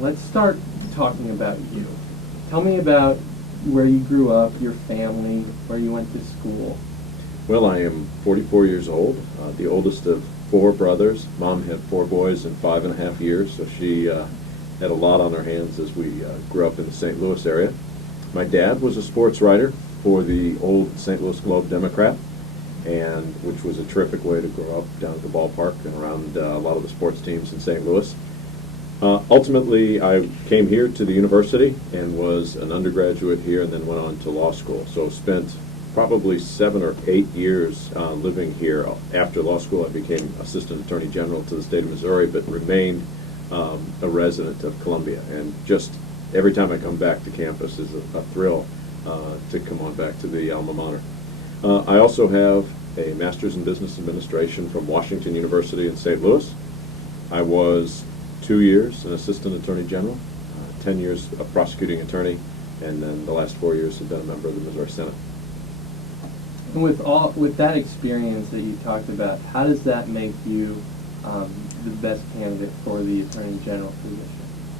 Let's start talking about you. Tell me about where you grew up, your family, where you went to school. Well, I am 44 years old, the oldest of four brothers. Mom had four boys in 5.5 years, so she had a lot on her hands as we grew up in the St. Louis area. My dad was a sports writer for the old St. Louis Globe Democrat, and which was a terrific way to grow up down at the ballpark and around a lot of the sports teams in St. Louis. Ultimately, I came here to the university and was an undergraduate here and then went on to law school. So spent probably 7 or 8 years living here. After law school, I became Assistant Attorney General to the state of Missouri, but remained a resident of Columbia. And just every time I come back to campus is a thrill to come on back to the alma mater. I also have a Master's in Business Administration from Washington University in St. Louis. I was 2 years an Assistant Attorney General, 10 years a prosecuting attorney, and then the last 4 years have been a member of the Missouri Senate. And with that experience that you talked about, how does that make you the best candidate for the Attorney General position?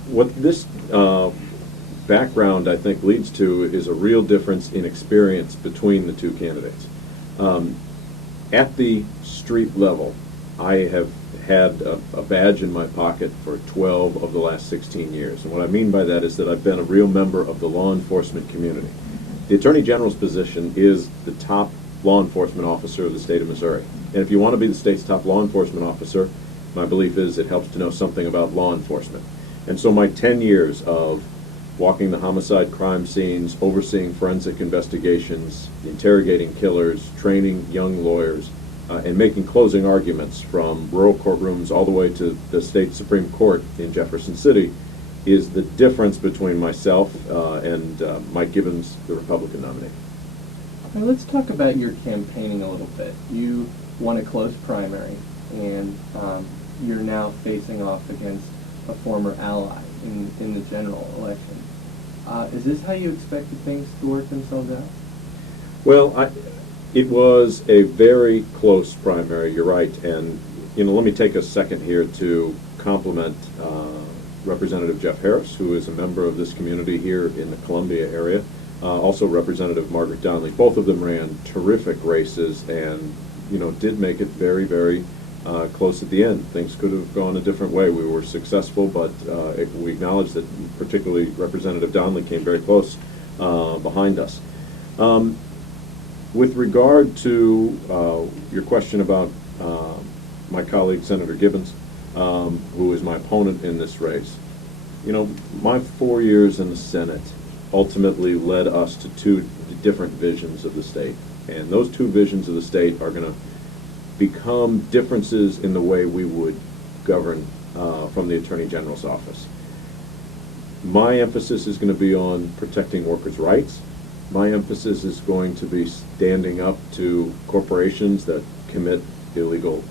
What this background, I think, leads to is a real difference in experience between the two candidates. At the street level, I have had a badge in my pocket for 12 of the last 16 years. And what I mean by that is that I've been a real member of the law enforcement community. The Attorney General's position is the top law enforcement officer of the state of Missouri. And if you want to be the state's top law enforcement officer, my belief is it helps to know something about law enforcement. And so my 10 years of walking the homicide crime scenes, overseeing forensic investigations, interrogating killers, training young lawyers, and making closing arguments from rural courtrooms all the way to the state Supreme Court in Jefferson City is the difference between myself and Mike Gibbons, the Republican nominee. Now let's talk about your campaigning a little bit. You won a close primary, and you're now facing off against a former ally in the general election. Is this how you expected things to work themselves out? Well, it was a very close primary, you're right, and let me take a second here to compliment Representative Jeff Harris, who is a member of this community here in the Columbia area, also Representative Margaret Donnelly. Both of them ran terrific races and, did make it very, very close at the end. Things could have gone a different way. We were successful, but we acknowledge that particularly Representative Donnelly came very close behind us. With regard to your question about my colleague Senator Gibbons, who is my opponent in this race, my 4 years in the Senate ultimately led us to two different visions of the state. And those two visions of the state are going to become differences in the way we would govern from the Attorney General's office. My emphasis is going to be on protecting workers' rights. My emphasis is going to be standing up to corporations that commit illegal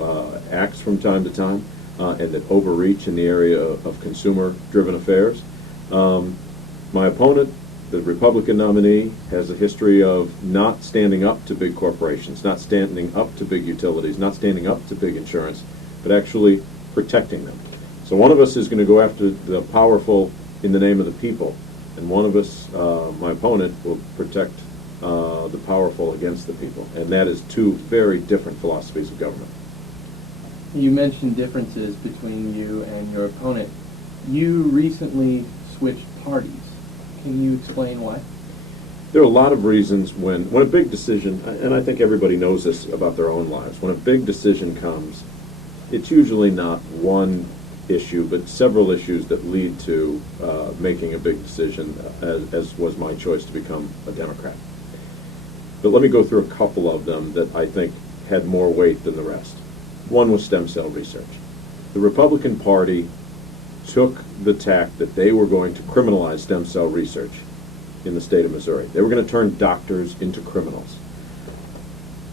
acts from time to time and that overreach in the area of consumer-driven affairs. My opponent, the Republican nominee, has a history of not standing up to big corporations, not standing up to big utilities, not standing up to big insurance, but actually protecting them. So one of us is going to go after the powerful in the name of the people, and one of us, my opponent, will protect the powerful against the people. And that is two very different philosophies of government. You mentioned differences between you and your opponent. You recently switched parties. Can you explain why? There are a lot of reasons when a big decision, and I think everybody knows this about their own lives, when a big decision comes, it's usually not one issue, but several issues that lead to making a big decision, as was my choice to become a Democrat. But let me go through a couple of them that I think had more weight than the rest. One was stem cell research. The Republican Party took the tack that they were going to criminalize stem cell research in the state of Missouri. They were going to turn doctors into criminals.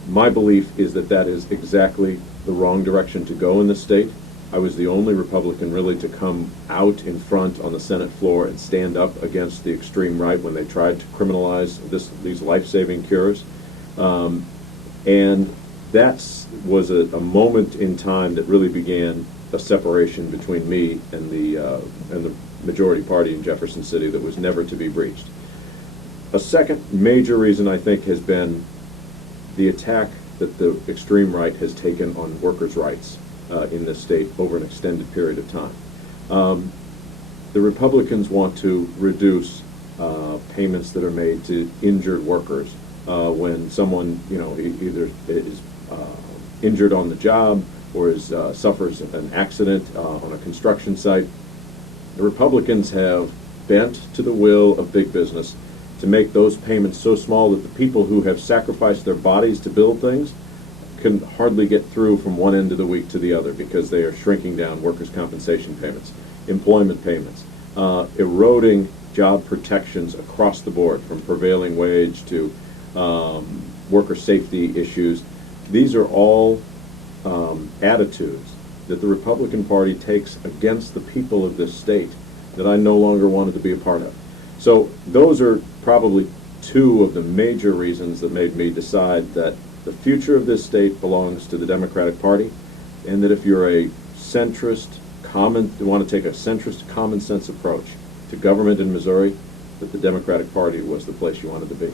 My belief is that that is exactly the wrong direction to go in the state. I was the only Republican really to come out in front on the Senate floor and stand up against the extreme right when they tried to criminalize these life-saving cures. And that was a moment in time that really began a separation between me and the majority party in Jefferson City that was never to be breached. A second major reason, I think, has been the attack that the extreme right has taken on workers' rights in this state over an extended period of time. The Republicans want to reduce payments that are made to injured workers when someone, either is injured on the job or suffers an accident on a construction site. The Republicans have bent to the will of big business to make those payments so small that the people who have sacrificed their bodies to build things can hardly get through from one end of the week to the other because they are shrinking down workers' compensation payments, employment payments, eroding job protections across the board, from prevailing wage to worker safety issues. These are all attitudes that the Republican Party takes against the people of this state that I no longer wanted to be a part of. So those are probably two of the major reasons that made me decide that the future of this state belongs to the Democratic Party, and that if you're a centrist, you want to take a centrist, common sense approach to government in Missouri, that the Democratic Party was the place you wanted to be.